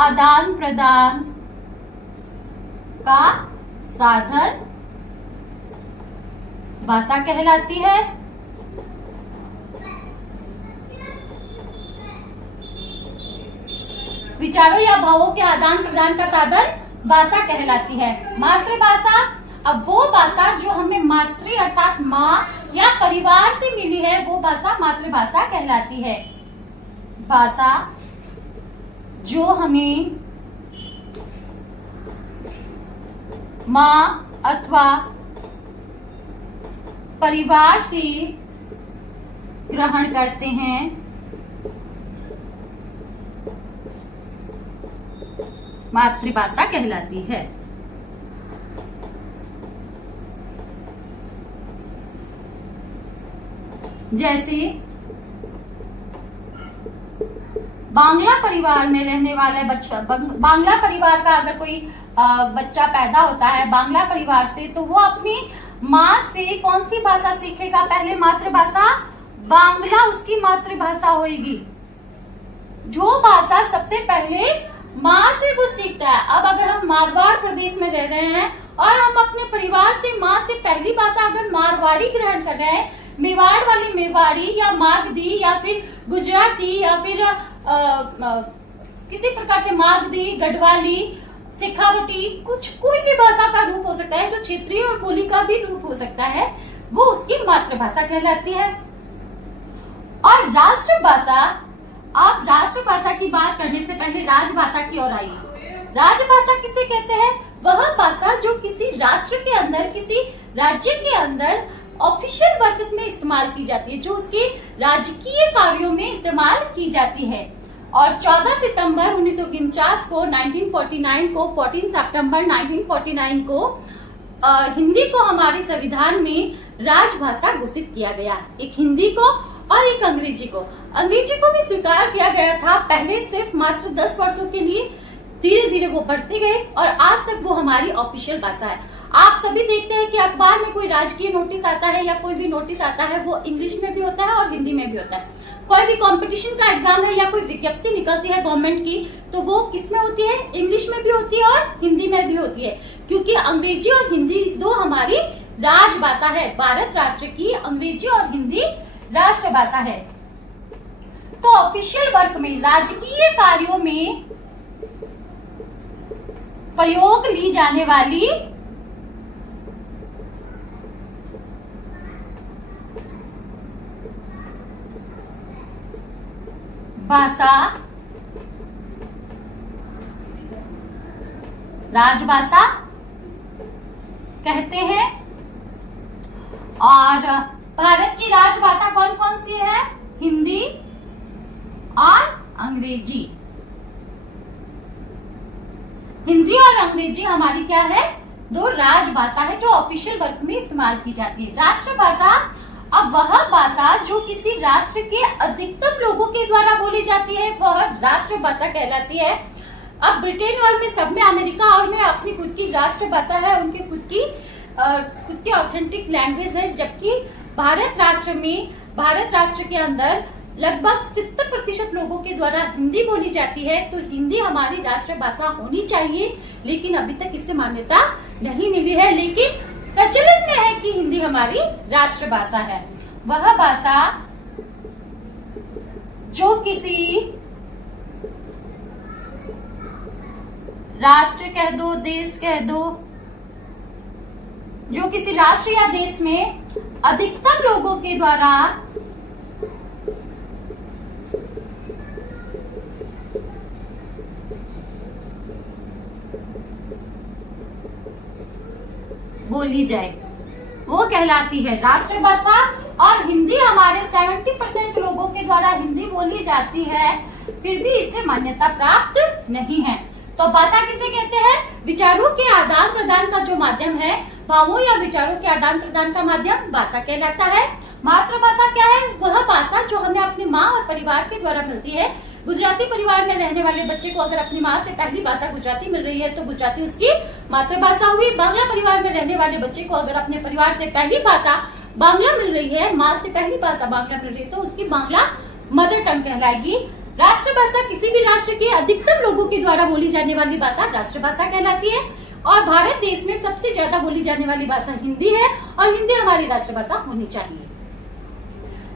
आदान प्रदान का साधन भाषा कहलाती है। विचारों या भावों के आदान प्रदान का साधन भाषा कहलाती है। मातृभाषा, अब वो भाषा जो हमें मातृ अर्थात माँ या परिवार से मिली है वो भाषा मातृभाषा कहलाती है। भाषा जो हमें माँ अथवा परिवार से ग्रहण करते हैं मातृभाषा कहलाती है। जैसे बांग्ला परिवार में रहने वाले बच्चा, बांग्ला परिवार का अगर कोई बच्चा पैदा होता है बांग्ला परिवार से, तो वो अपनी माँ से कौन सी भाषा सीखेगा? पहले मातृभाषा बांग्ला उसकी मातृभाषा होगी। जो भाषा सबसे पहले माँ से वो सीखता है। अब अगर हम मारवाड़ प्रदेश में रह रहे हैं और हम अपने परिवार से माँ से पहली भाषा अगर मारवाड़ी ग्रहण कर रहे हैं, मेवाड़ वाली मेवाड़ी या मागधी या फिर गुजराती या फिर किसी प्रकार से मागधी, गढ़वाली, शेखावटी, कुछ कोई भी भाषा का रूप हो सकता है जो क्षेत्रीय और बोली का भी रूप हो सकता है, वो उसकी मातृभाषा कहलाती है। और राष्ट्रभाषा, आप राष्ट्रभाषा की बात करने से पहले राजभाषा की ओर आइए। राजभाषा किसे कहते हैं? वह भाषा जो किसी राष्ट्र के अंदर, किसी राज्य के अंदर ऑफिशियल वर्क में इस्तेमाल की जाती है, जो उसके राजकीय कार्यों में इस्तेमाल की जाती है। और 14 सितंबर 1949 को 1949 को 14 सितंबर 1949 को हिंदी को हमारे संविधान में राजभाषा घोषित किया गया। एक हिंदी को और एक अंग्रेजी को। अंग्रेजी को भी स्वीकार किया गया था पहले सिर्फ मात्र 10 वर्षों के लिए, धीरे धीरे वो बढ़ते गए और आज तक वो हमारी ऑफिशियल भाषा है। आप सभी देखते हैं कि अखबार में कोई राजकीय नोटिस आता है या कोई भी नोटिस आता है, वो इंग्लिश में भी होता है और हिंदी में भी होता है। कोई भी कंपटीशन का एग्जाम है या कोई विज्ञप्ति निकलती है गवर्नमेंट की, तो वो किस में होती है? इंग्लिश में भी होती है और हिंदी में भी होती है, क्योंकि अंग्रेजी और हिंदी दो हमारी राजभाषा है। भारत राष्ट्र की अंग्रेजी और हिंदी राष्ट्रभाषा है। तो ऑफिशियल वर्क में, राजकीय कार्यों में प्रयोग ली जाने वाली भाषा राजभाषा कहते हैं। और भारत की राजभाषा कौन कौन सी है? हिंदी और अंग्रेजी। हिंदी और अंग्रेजी हमारी क्या है? दो राजभाषा है जो ऑफिशियल वर्क में इस्तेमाल की जाती है। राष्ट्रभाषा, अब वह भाषा जो किसी राष्ट्र के अधिकतम लोगों के द्वारा बोली जाती है वह राष्ट्रभाषा कहलाती है। अब ब्रिटेन और में सब में, अमेरिका और में अपनी खुद की राष्ट्रभाषा है, उनकी खुद की ऑथेंटिक लैंग्वेज है, जबकि भारत राष्ट्र के अंदर लगभग 70% लोगों के द्वारा हिंदी बोली जाती है। तो हिंदी हमारी राष्ट्रभाषा होनी चाहिए, लेकिन अभी तक इससे मान्यता नहीं मिली है, लेकिन प्रचलन में है कि हिंदी हमारी राष्ट्रभाषा है। वह भाषा जो किसी राष्ट्र कह दो, देश कह दो, जो किसी राष्ट्र या देश में अधिकतम लोगों के द्वारा बोली जाए वो कहलाती है राष्ट्रभाषा। और हिंदी हमारे 70% लोगों के द्वारा हिंदी बोली जाती है, फिर भी इसे मान्यता प्राप्त नहीं है। तो भाषा किसे कहते हैं? विचारों के आदान प्रदान का जो माध्यम है, भावों या विचारों के आदान प्रदान का माध्यम भाषा कहलाता है। मातृभाषा क्या है? वह भाषा जो हमें अपनी माँ और परिवार के द्वारा मिलती है। गुजराती परिवार में रहने वाले बच्चे को अगर अपनी माँ से पहली भाषा गुजराती मिल रही है तो गुजराती उसकी मातृभाषा हुई। बांग्ला परिवार में रहने वाले बच्चे को अगर अपने परिवार से पहली भाषा बांग्ला मिल रही है, माँ से पहली भाषा बांग्ला मिल रही है, तो उसकी बांग्ला मदर टंग कहलाएगी। राष्ट्रभाषा किसी भी राष्ट्र के अधिकतम लोगों के द्वारा बोली जाने वाली भाषा राष्ट्रभाषा कहलाती है। और भारत देश में सबसे ज्यादा बोली जाने वाली भाषा हिंदी है और हिंदी हमारी राष्ट्रभाषा होनी चाहिए।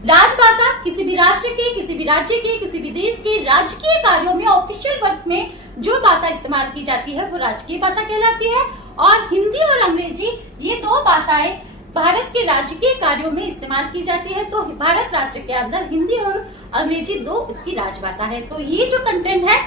राजभाषा किसी भी राष्ट्र के, किसी भी राज्य के, किसी भी देश के राजकीय कार्यों में ऑफिशियल वर्क में जो भाषा इस्तेमाल की जाती है वो राजकीय भाषा कहलाती है। और हिंदी और अंग्रेजी ये दो भाषाएं भारत के राजकीय कार्यों में इस्तेमाल की जाती है। तो भारत राष्ट्र के अंदर हिंदी और अंग्रेजी दो इसकी राजभाषा है। तो ये जो कंटेंट है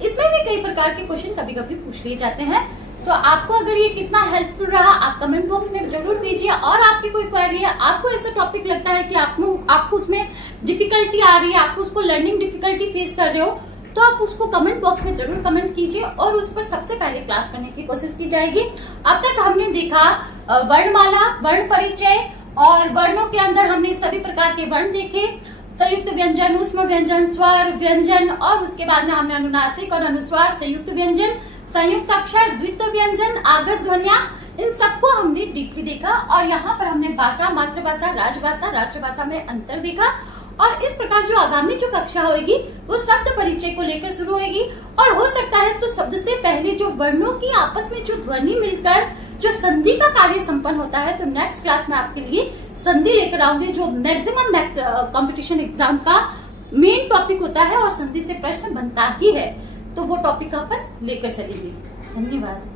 इसमें भी कई प्रकार के क्वेश्चन कभी कभी पूछ लिए जाते हैं। तो आपको अगर ये कितना हेल्पफुल रहा आप कमेंट बॉक्स में जरूर दीजिए। और आपकी कोई क्वेरी है, आपको ऐसा टॉपिक लगता है कि आपको उसमें डिफिकल्टी आ रही है, आपको उसको लर्निंग डिफिकल्टी फेस कर रहे हो, तो आप उसको कमेंट बॉक्स में जरूर कमेंट कीजिए और उस पर सबसे पहले क्लास करने की कोशिश की जाएगी। अब तक हमने देखा वर्णमाला, वर्ण परिचय और वर्णों के अंदर हमने सभी प्रकार के वर्ण देखे, संयुक्त व्यंजन, ऊष्म व्यंजन, स्वर व्यंजन, और उसके बाद में हमने अनुनासिक और अनुस्वार, संयुक्त व्यंजन, संयुक्त अक्षर, द्वित्व व्यंजन, आगत ध्वनियां, इन सबको हमने डीपली देखा। और यहाँ पर हमने भाषा, मातृभाषा, राजभाषा, राष्ट्रभाषा में अंतर देखा। और इस प्रकार जो आगामी जो कक्षा होगी वो शब्द परिचय को लेकर शुरू होगी। और हो सकता है तो शब्द से पहले जो वर्णों की आपस में जो ध्वनि मिलकर जो संधि का कार्य संपन्न होता है, तो नेक्स्ट क्लास में आपके लिए संधि लेकर आऊंगी, जो मैक्सिमम कंपटीशन एग्जाम का मेन टॉपिक होता है और संधि से प्रश्न बनता ही है। तो वो टॉपिक यहाँ पर लेकर चलेंगे। धन्यवाद।